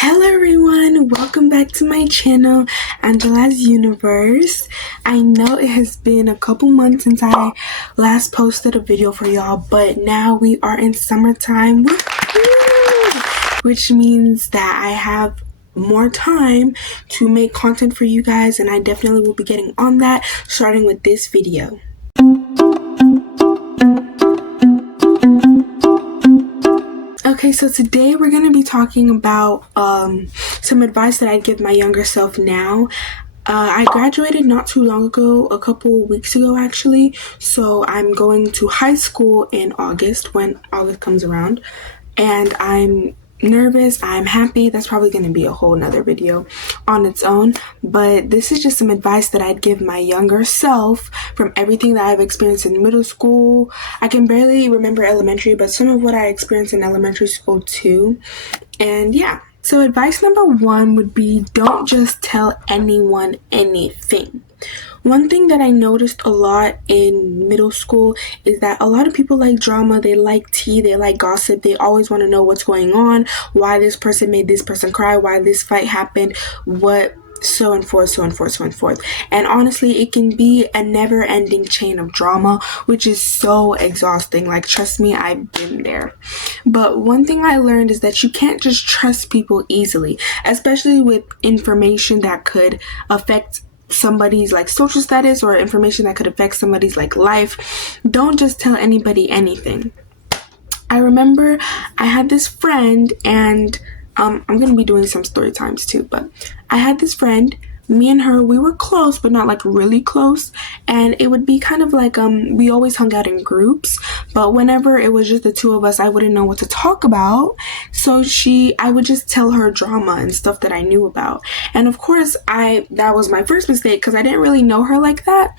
Hello everyone, welcome back to my channel, Angela's Universe. I know it has been a couple months since I last posted a video for y'all, but now we are in summertime, which means that I have more time to make content for you guys, and I definitely will be getting on that starting with this video. Okay, so today we're going to be talking about some advice that I'd give my younger self now. I graduated not too long ago, a couple weeks ago actually, so I'm going to high school in August when August comes around, and I'm nervous, I'm happy. That's probably going to be a whole nother video on its own, but this is just some advice that I'd give my younger self from everything that I've experienced in middle school. I can barely remember elementary, but some of what I experienced in elementary school too. And yeah, so advice number one would be, don't just tell anyone anything. One thing that I noticed a lot in middle school is that a lot of people like drama, they like tea, they like gossip, they always want to know what's going on, why this person made this person cry, why this fight happened, what, so and forth. And honestly, it can be a never-ending chain of drama, which is so exhausting. Like, trust me, I've been there. But one thing I learned is that you can't just trust people easily, especially with information that could affect somebody's like social status or information that could affect somebody's like life. Don't just tell anybody anything. I remember I had this friend, and I'm gonna be doing some story times too, but I had this friend, me and her, we were close, but not like really close, and it would be kind of like we always hung out in groups, but whenever it was just the two of us, I wouldn't know what to talk about, so I would just tell her drama and stuff that I knew about. And of course, that was my first mistake, because I didn't really know her like that.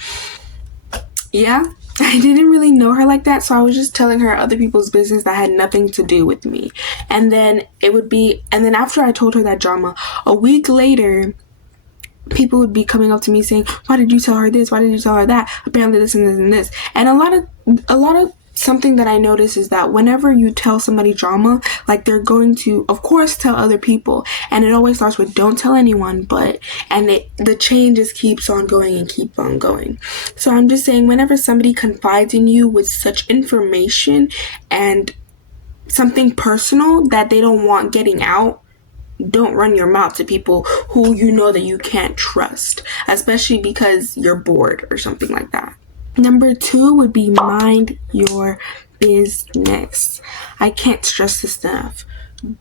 Yeah, I didn't really know her like that, so I was just telling her other people's business that had nothing to do with me. And then after I told her that drama, a week later, people would be coming up to me saying, why did you tell her this? Why did you tell her that? Apparently this and this and this. And a lot of something that I notice is that whenever you tell somebody drama, like, they're going to, of course, tell other people. And it always starts with, don't tell anyone, the chain just keeps on going and keep on going. So I'm just saying, whenever somebody confides in you with such information and something personal that they don't want getting out, don't run your mouth to people who you know that you can't trust, especially because you're bored or something like that. Number two would be, mind your business. I can't stress this enough.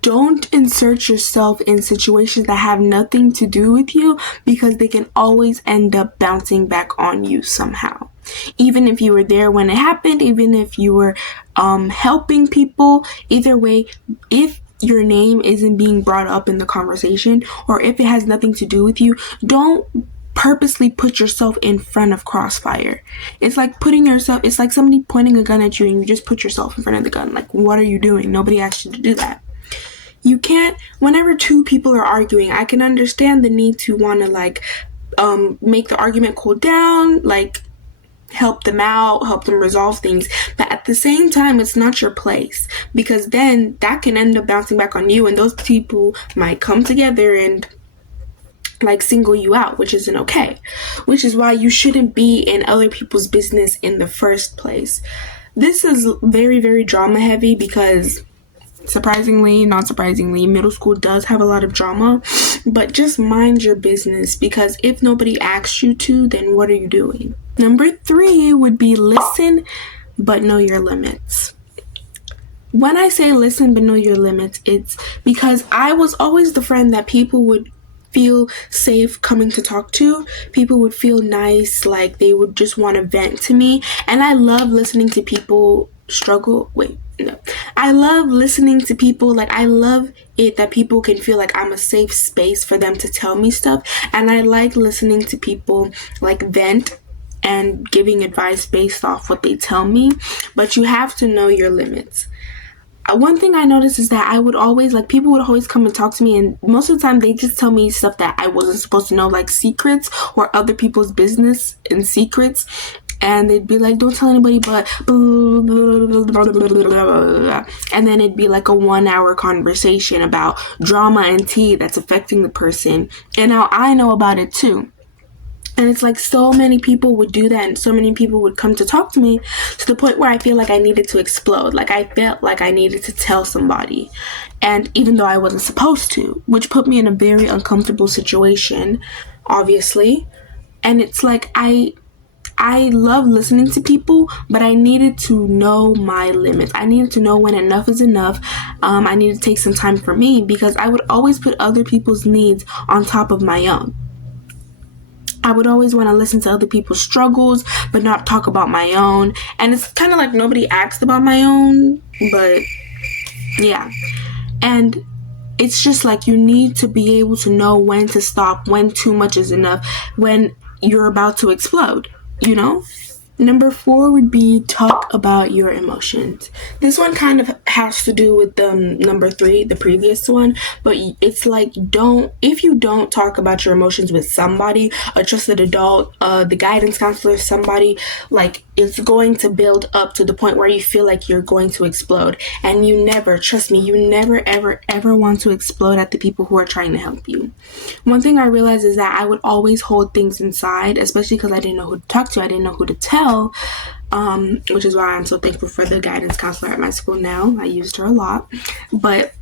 Don't insert yourself in situations that have nothing to do with you, because they can always end up bouncing back on you somehow. Even if you were there when it happened, even if you were helping people, either way, if your name isn't being brought up in the conversation, or if it has nothing to do with you, don't purposely put yourself in front of crossfire. It's like somebody pointing a gun at you and you just put yourself in front of the gun. Like, what are you doing? Nobody asked you to do that. You can't, whenever two people are arguing, I can understand the need to want to make the argument cool down, like, help them out, help them resolve things, but at the same time, it's not your place, because then that can end up bouncing back on you, and those people might come together and like single you out, which isn't okay, which is why you shouldn't be in other people's business in the first place. This is very, very drama heavy, because surprisingly, not surprisingly, middle school does have a lot of drama, but just mind your business, because if nobody asks you to, then what are you doing? Number three would be, listen, but know your limits. When I say listen, but know your limits, it's because I was always the friend that people would feel safe coming to talk to. People would feel nice, like they would just want to vent to me, and I love listening to people struggle. I love listening to people. Like, I love it that people can feel like I'm a safe space for them to tell me stuff, and I like listening to people like vent and giving advice based off what they tell me, but you have to know your limits. One thing I noticed is that people would always come and talk to me, and most of the time they just tell me stuff that I wasn't supposed to know, like secrets or other people's business and secrets. and they'd be like, don't tell anybody but blah, blah, blah, blah. And then it'd be like a 1-hour conversation about drama and tea that's affecting the person, and now I know about it too. And it's like so many people would do that, and so many people would come to talk to me, to the point where I feel like I needed to explode. Like I felt like I needed to tell somebody. And even though I wasn't supposed to, which put me in a very uncomfortable situation, obviously. And it's like I love listening to people, but I needed to know my limits. I needed to know when enough is enough. I needed to take some time for me, because I would always put other people's needs on top of my own. I would always want to listen to other people's struggles, but not talk about my own. And it's kind of like nobody asked about my own, but yeah. And it's just like you need to be able to know when to stop, when too much is enough, when you're about to explode, you know? Number 4 would be talk about your emotions. This one kind of has to do with number 3, the previous one, but it's like if you don't talk about your emotions with somebody, a trusted adult, the guidance counselor, somebody, like it's going to build up to the point where you feel like you're going to explode. And you never, trust me, you never, ever, ever want to explode at the people who are trying to help you. One thing I realized is that I would always hold things inside, especially because I didn't know who to talk to. I didn't know who to tell. Which is why I'm so thankful for the guidance counselor at my school now. I used her a lot. But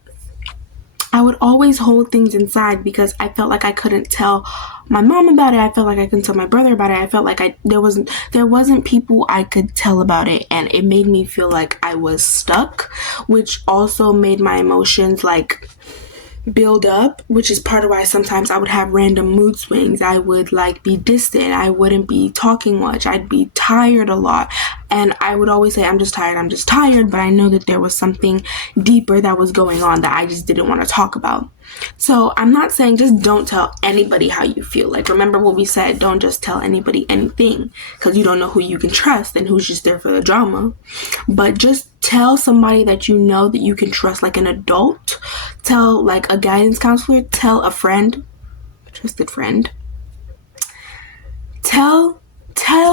I would always hold things inside because I felt like I couldn't tell my mom about it. I felt like I couldn't tell my brother about it. I felt like there wasn't people I could tell about it, and it made me feel like I was stuck, which also made my emotions like build up, which is part of why sometimes I would have random mood swings. I would like be distant. I wouldn't be talking much. I'd be tired a lot. And I would always say, I'm just tired. But I know that there was something deeper that was going on that I just didn't want to talk about. So I'm not saying just don't tell anybody how you feel. Like, remember what we said, don't just tell anybody anything, because you don't know who you can trust and who's just there for the drama. But just tell somebody that you know that you can trust, like an adult. Tell like a guidance counselor. Tell a friend, a trusted friend. Tell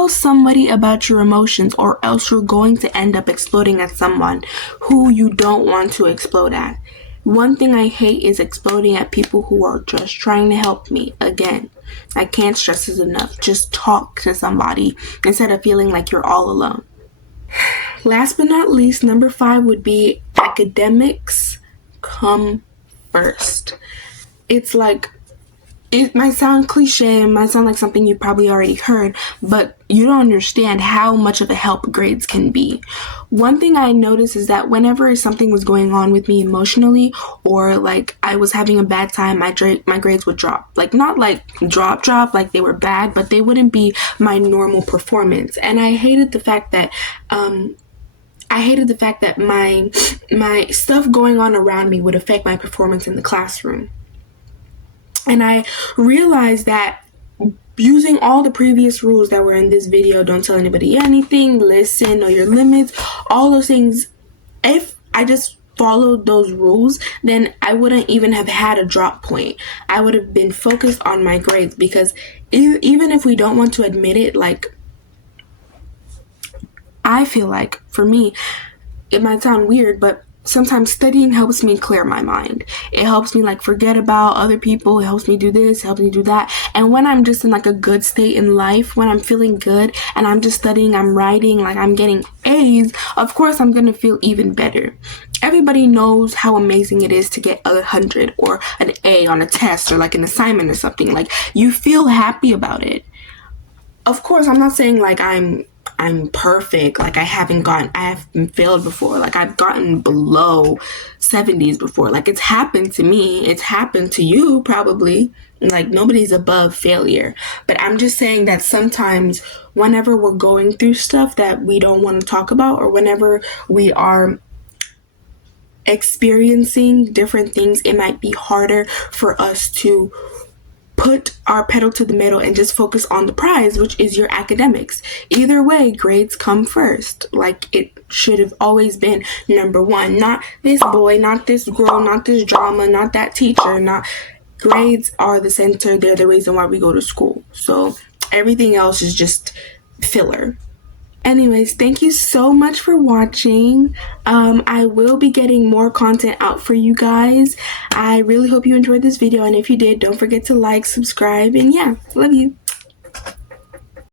somebody about your emotions, or else you're going to end up exploding at someone who you don't want to explode at. One thing I hate is exploding at people who are just trying to help me. Again, I can't stress this enough. Just talk to somebody instead of feeling like you're all alone. Last but not least, number 5 would be academics come first. It's like, it might sound cliche, it might sound like something you probably already heard, but you don't understand how much of a help grades can be. One thing I noticed is that whenever something was going on with me emotionally, or like I was having a bad time, my grades would drop. Like, not like drop, like they were bad, but they wouldn't be my normal performance. And I hated the fact that my stuff going on around me would affect my performance in the classroom. And I realized that using all the previous rules that were in this video, don't tell anybody anything, listen, know your limits, all those things, if I just followed those rules, then I wouldn't even have had a drop point. I would have been focused on my grades, because even if we don't want to admit it, like, I feel like, for me, it might sound weird, but sometimes studying helps me clear my mind. It helps me like forget about other people. It helps me do this, it helps me do that. And when I'm just in like a good state in life, when I'm feeling good and I'm just studying, I'm writing, like I'm getting A's, of course I'm gonna feel even better. Everybody knows how amazing it is to get 100 or an A on a test or like an assignment or something. Like, you feel happy about it. Of course, I'm not saying like I'm perfect, like I haven't failed before, like I've gotten below 70s before, like it's happened to me, it's happened to you probably, like nobody's above failure. But I'm just saying that sometimes whenever we're going through stuff that we don't want to talk about, or whenever we are experiencing different things, it might be harder for us to put our pedal to the metal and just focus on the prize, which is your academics. Either way, grades come first. Like, it should have always been number 1. Not this boy, not this girl, not this drama, not that teacher, not... Grades are the center. They're the reason why we go to school. So everything else is just filler. Anyways, thank you so much for watching. I will be getting more content out for you guys. I really hope you enjoyed this video, and if you did, don't forget to like, subscribe, and yeah, love you.